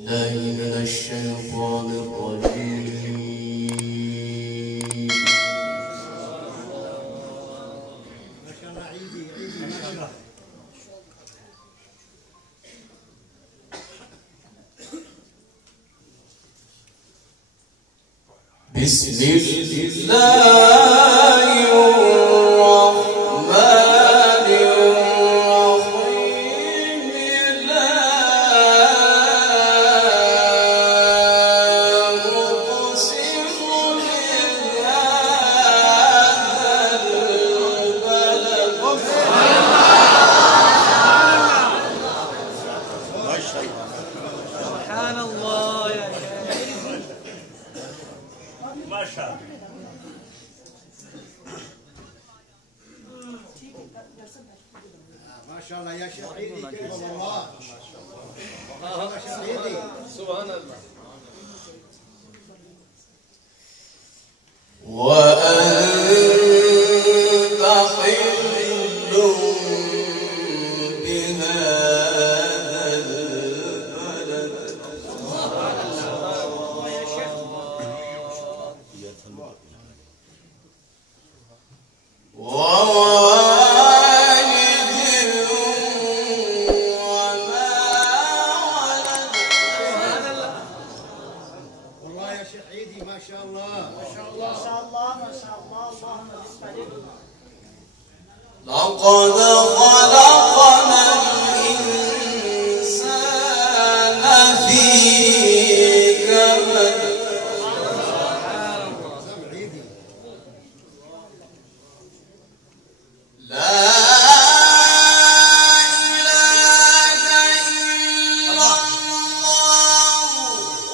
بالله من الشيطان الرجيم. بسم الله الرحمن الرحيم. لا أقسم بهذا البلد. سبحان الله يا ما شاء الله. ما شاء الله يا شيخ عيدي، كيف الله ما شاء الله شيخ عيدي. سبحان الله. وأنت حل بهذا البلد. ووالد وما ولد. والله يا شيخ عيدي ما شاء الله ما شاء الله ما شاء الله ما شاء الله. اللهم بسم عليك. لقد خلقنا الإنسان في كبد. سامع عيدي. لا إله إلا الله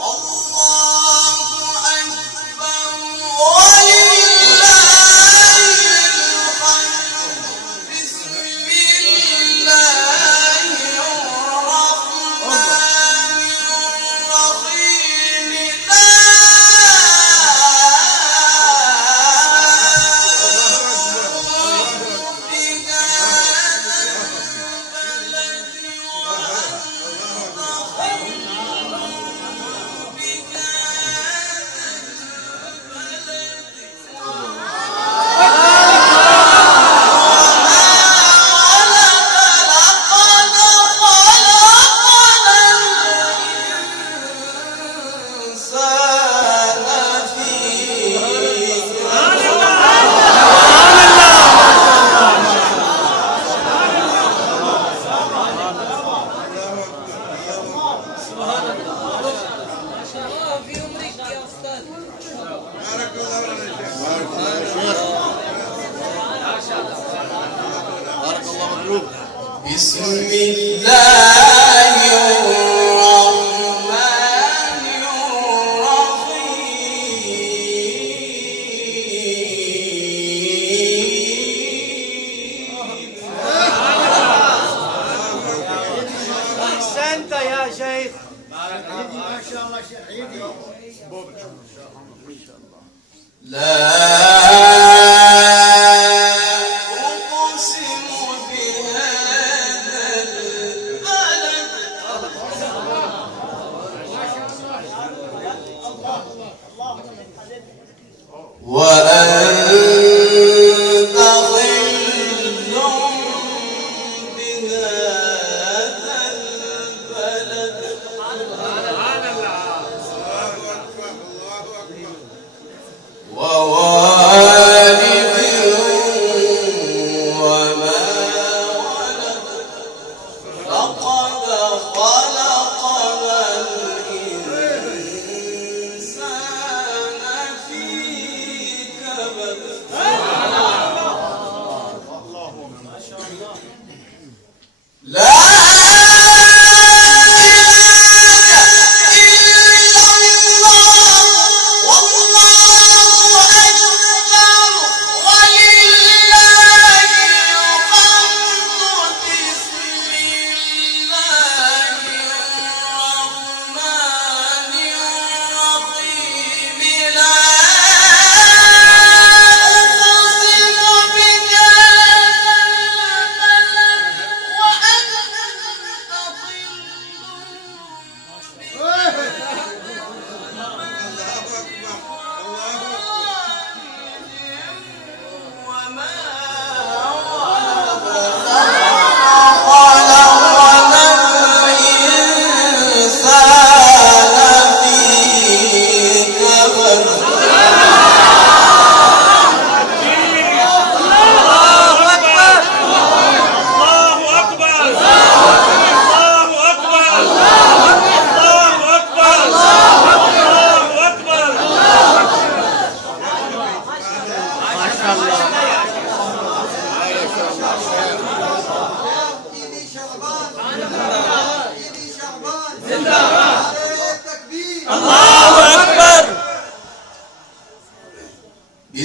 والله أكبر ولله الحمد. بسم الله الرحمن الرحيم. بسم الله الرحمن الرحيم. احسنت يا شيخ. عيدي ما شاء الله شيخ عيدي. لا أقسم بهذا البلد. وأنت حل بهذا البلد. ووالد وما ولد. لقد خلقنا الإنسان في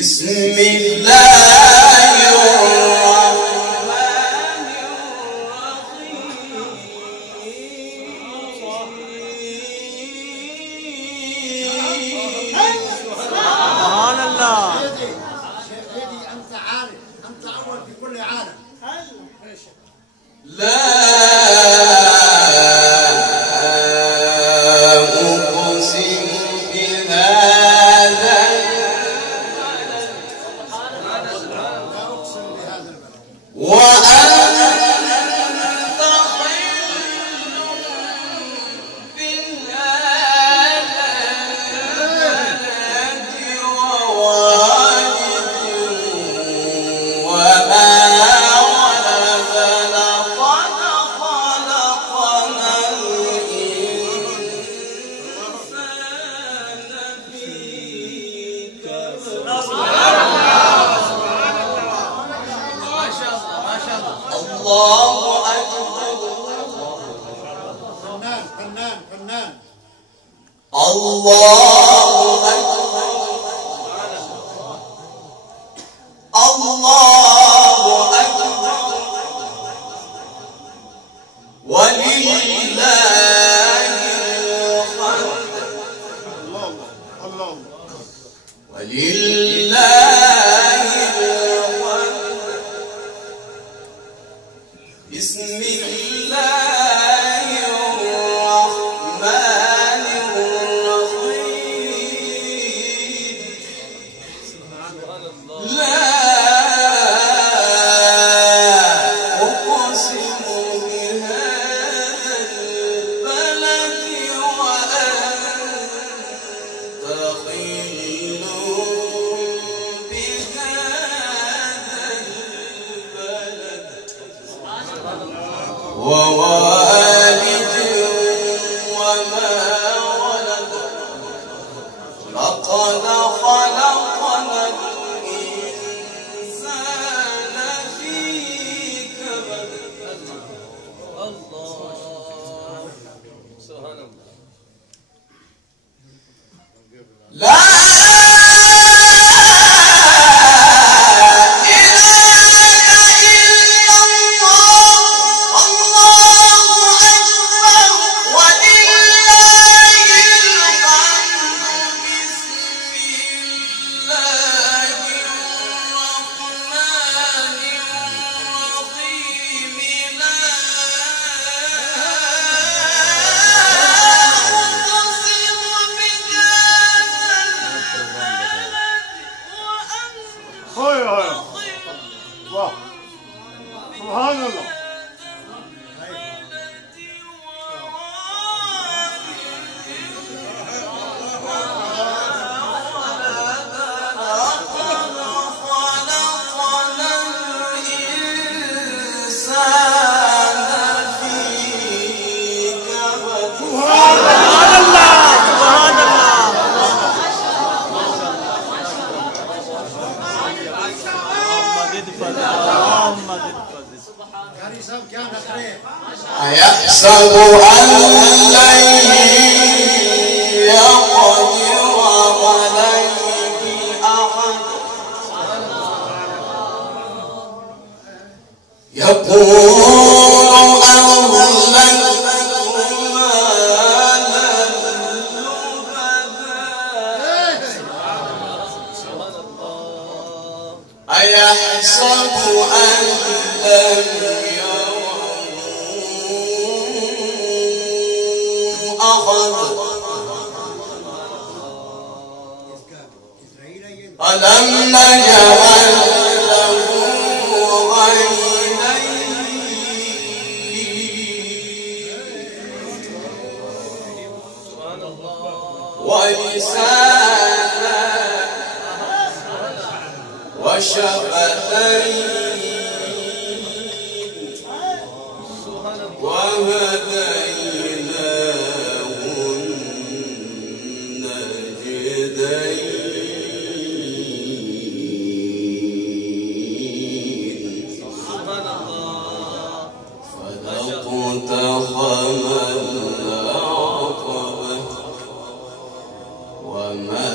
بسم الله الرحمن الرحيم. سبحان الله. سيدي أنت عارف، أنت أول في كل عالم. لا أقسم بهذا لا أقسم بهذا البلد. وأنت حل بهذا البلد ووالد وما ولد لقد خلقنا الإنسان في كبد. الله أكبر. فنان فنان فنان. الله أكبر. الله أكبر. ولله الحمد. الله الله. ولله الحمد. بسم الله الرحمن الرحيم. لا أقسم بهذا البلد وأنت حل بهذا البلد ووالد وما ولد لقد خلقنا الإنسان في كبد. الله سبحان الله. لا هاي هاي. واو. سبحان الله. سبحان الله. سبحان الله. اللهم زد فضل. اللهم زد فضل. قاري صاحب كان أخريه. أيحسب أن لن يقدر عليه أحد يقول أهلكت مالا لبدا. أيحسب أن لم يره أحد إسرائيل أيضا. ألم نجعل له عينين ولسانا وشفتين وهديناه النجدين. فلقتحم العقبة وما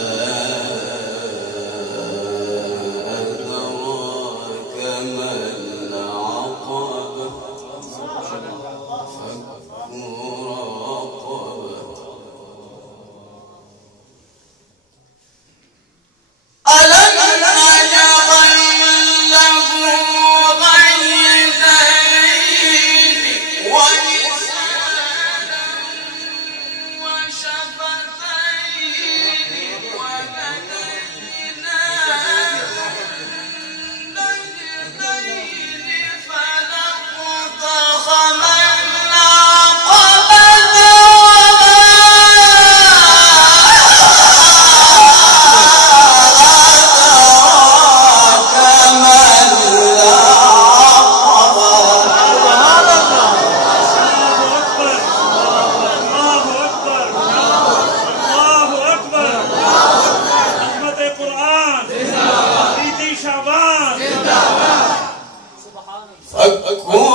كن